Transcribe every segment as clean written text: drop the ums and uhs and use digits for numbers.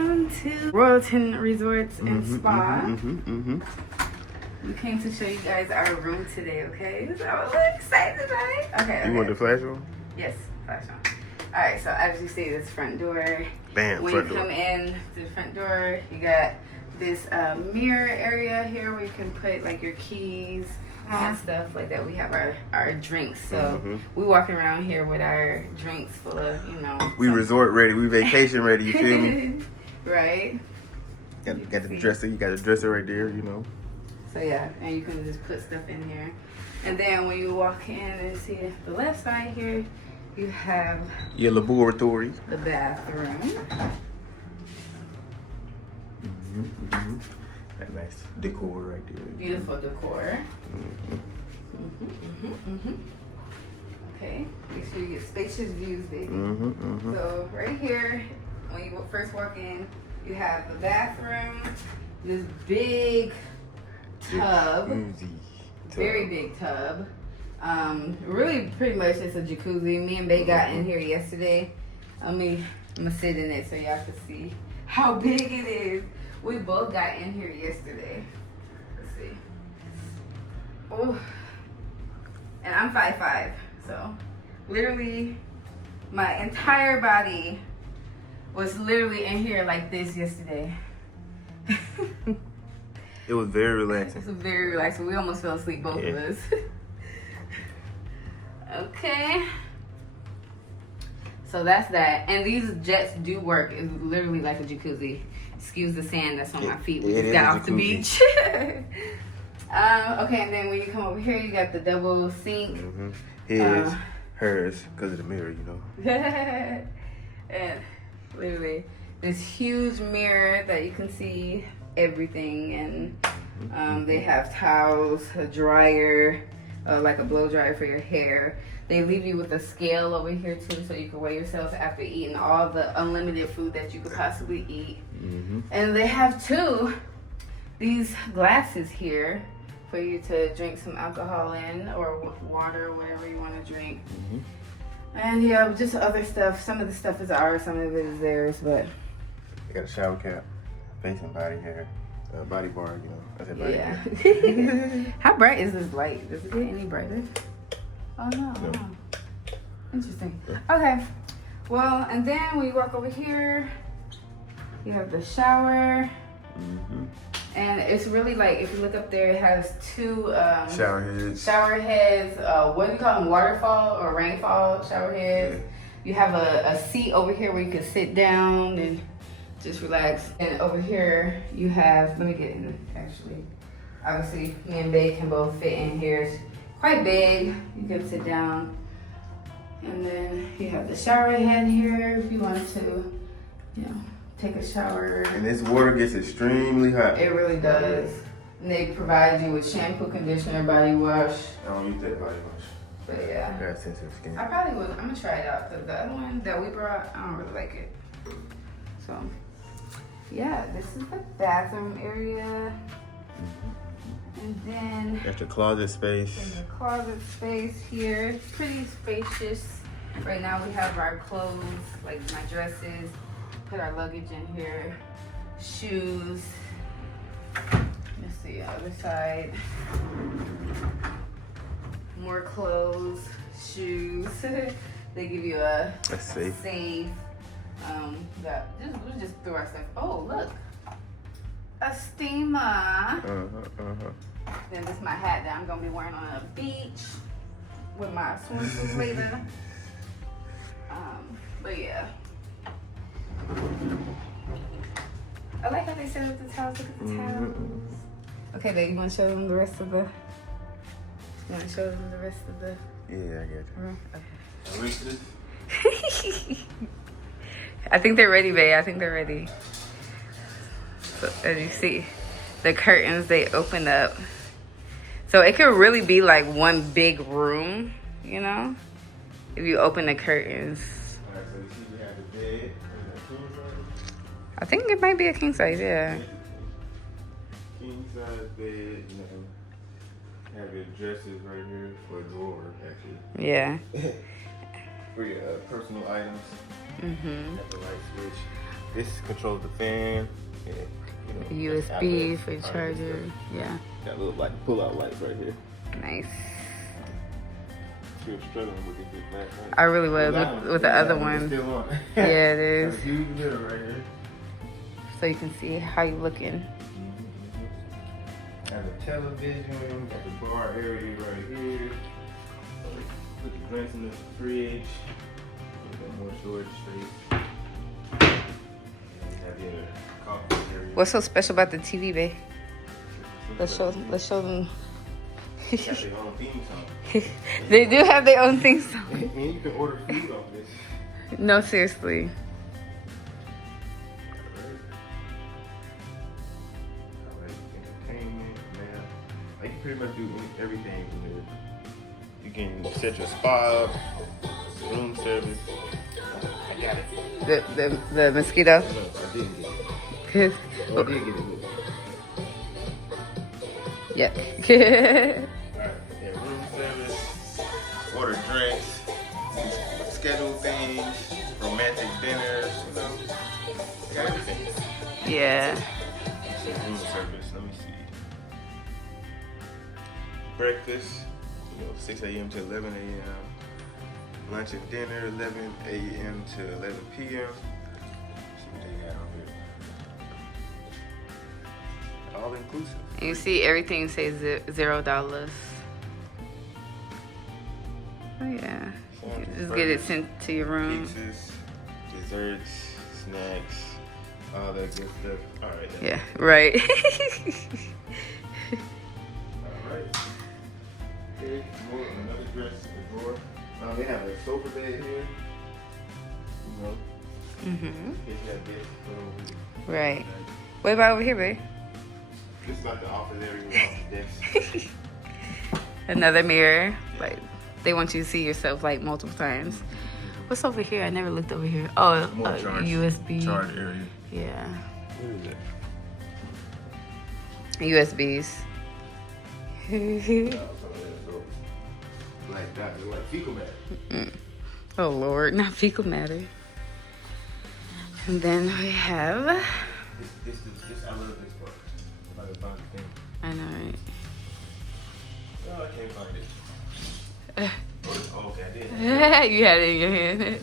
welcome to Royalton Resorts and Spa. We came to show you guys our room today, okay? So I'm a little excited about it. Okay. You want the flash on? Yes, flash on. All right, so as you see, this front door. Bam, when front you door. come in to the front door, you got this mirror area here where you can put like your keys and stuff like that. We have our drinks, so we walking around here with our drinks full of, you know. We resort ready, we vacation ready, you feel me? Right. Got the dresser, you got the dresser right there, you know. So yeah, and you can just put stuff in here. And then when you walk in and see the left side here, you have your laboratory. The bathroom. That nice decor right there. Beautiful decor. Okay, make sure you get spacious views, baby. So right here, when you first walk in, you have the bathroom, this big tub, very big tub. Really pretty much it's a jacuzzi. Me and Bae got in here yesterday. I'm gonna sit in it so y'all can see how big it is. We both got in here yesterday. Let's see. Oh, and I'm 5'5", so literally my entire body was literally in here like this yesterday. It was very relaxing. It was very relaxing. We almost fell asleep, both of us. Okay. So that's that. And these jets do work. It's literally like a jacuzzi. Excuse the sand that's on my feet. We just got off the beach. Okay, and then when you come over here, you got the double sink. His, hers, because of the mirror, you know. And literally this huge mirror that you can see everything. And they have towels, a dryer, like a blow dryer for your hair. They leave you with a scale over here too, so you can weigh yourself after eating all the unlimited food that you could possibly eat. And they have these glasses here for you to drink some alcohol in, or water, whatever you want to drink. And yeah, just other stuff. Some of the stuff is ours, some of it is theirs, but They got a shower cap, face and body hair, body bar, you know. I said body hair. How bright is this light? Does it get any brighter? Oh no. Interesting. Okay. Well, and then when you walk over here, you have the shower. And it's really like, if you look up there, it has two shower heads. What do you call them? Waterfall or rainfall shower heads. You have a seat over here where you can sit down and just relax. And over here you have, let me get in actually. Obviously me and Bae can both fit in here. It's quite big. You can sit down. And then you have the shower head here if you wanted to, you know, take a shower. And this water gets extremely hot. It really does. And they provide you with shampoo, conditioner, body wash. I don't use that body wash. But yeah. I got sensitive skin. I probably would. I'm gonna try it out because the other one that we brought, I don't really like it. So, yeah, this is the bathroom area. And then Got your closet space. there's a closet space here. It's pretty spacious. Right now we have our clothes, like my dresses. Put our luggage in here. Shoes. Let's see the other side. More clothes, shoes. They give you a safe. We just threw our stuff. Oh, look. A steamer. Then this is my hat that I'm gonna be wearing on a beach with my swimsuit later. But yeah. I like how they set up the towels. Look at the towels. Okay, babe, you wanna show them the rest of the? You wanna show them the rest of the? Yeah, I get you. Okay. I think they're ready, babe. I think they're ready. So, as you see, the curtains, they open up. So it could really be like one big room, you know? If you open the curtains. Alright, so you see we have the bed. Is that king size? I think it might be a king size, yeah. King size bed, you know. Have your dresses right here for a drawer, actually. Yeah. For your personal items. Have the light switch. This controls the fan. And, you know, USB for your charger. Yeah. Got little like pull-out lights right here. Nice. She was struggling with this last night. I really was with the other one. Still on. Yeah, it is. Got a huge mirror right here. So you can see how you looking. Have a television. Got the bar area right here. Put the drinks in the fridge. Got more storage space. And have your coffee area. What's so special about the TV, babe? Let's show them. They got their own theme song. They do have their own theme song. And you can order food off this. No, seriously. Alright, entertainment, man. Like you pretty much do everything from here. You can set your spa up, room service. I got it. The mosquito. No, I didn't get it. Cause, Oh, I did get it. yeah. Alright, yeah, room service, order drinks, schedule things, romantic dinners, you know. I got everything. Yeah. Room service, let me see. Breakfast, 6 a.m. to 11 a.m. Lunch and dinner, 11 a.m. to 11 p.m. See what they got on here. All inclusive. And you see everything says $0. Oh yeah. You can just get it sent to your room. Pizzas, desserts, snacks, all that good stuff. All right. Yeah, right. All right. Okay, more another dress in the drawer. They have a sofa bed here. In case you have bed put over here. Right. What about over here, babe? This is like the office area with all the desks. Another mirror. Like they want you to see yourself like multiple times. What's over here? I never looked over here. Oh, More USB. Charge area. Yeah. What is that? USBs. Like that, like fecal matter. Oh Lord, not fecal matter. And then we have. This I love this part. If I can find the thing. I know, right? Oh, I can't find it. Oh, okay, I did. You had it in your hand. This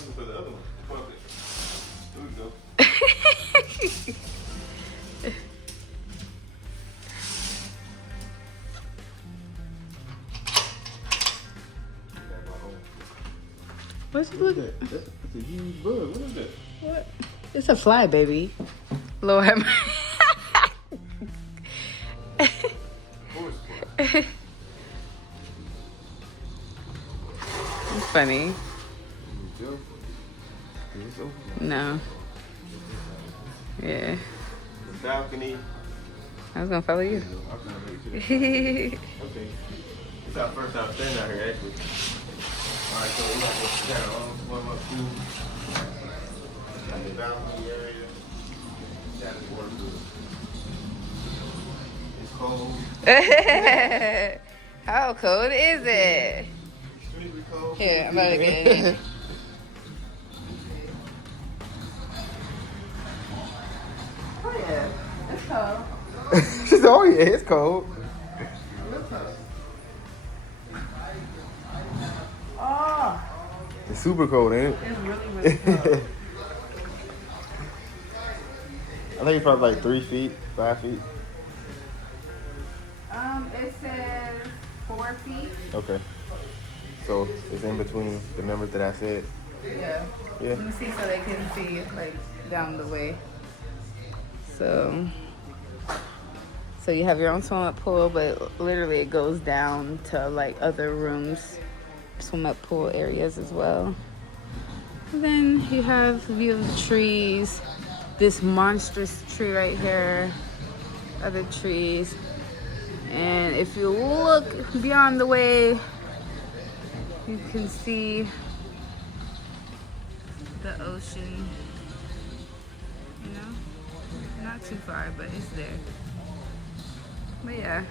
is for the other one. Here we go. What's it look? That's a huge bug. What is that? What? It's a fly, baby. Lord have mercy. It's funny. No. Yeah. The balcony. I was gonna follow you. Okay. It's our first time staying out here, actually. Alright, so we got our own warm up pool. Got the balcony area. Got the water pool. It's cold. How cold is it? Extremely cold. Here, I'm about to get in. Oh yeah, it's cold. She said, oh yeah, it's cold. Oh, It's super cold, ain't it? it's really cold. I think it's probably like 3 feet, 5 feet. It says 4 feet. Okay. So it's in between the numbers that I said. Yeah. Yeah. Let me see so they can see like down the way. So you have your own swim up pool, but literally it goes down to like other rooms, swim up pool areas as well. And then you have the view of the trees, this monstrous tree right here, other trees. And if you look beyond the way, you can see the ocean, you know, not too far, but it's there. But yeah.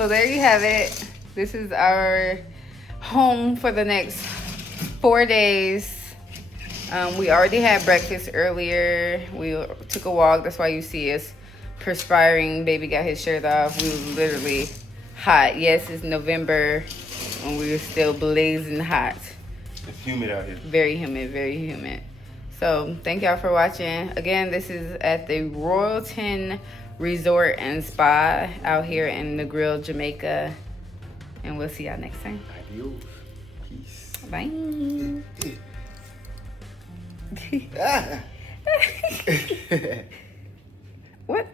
So there you have it. This is our home for the next 4 days. We already had breakfast earlier. We took a walk. That's why you see us perspiring. Baby got his shirt off. We was literally hot. Yes, it's November and we were still blazing hot. It's humid out here. Very humid, very humid. So thank y'all for watching. Again, this is at the Royalton Resort and Spa out here in Negril, Jamaica. And we'll see y'all next time. Adios. Peace. Bye. What?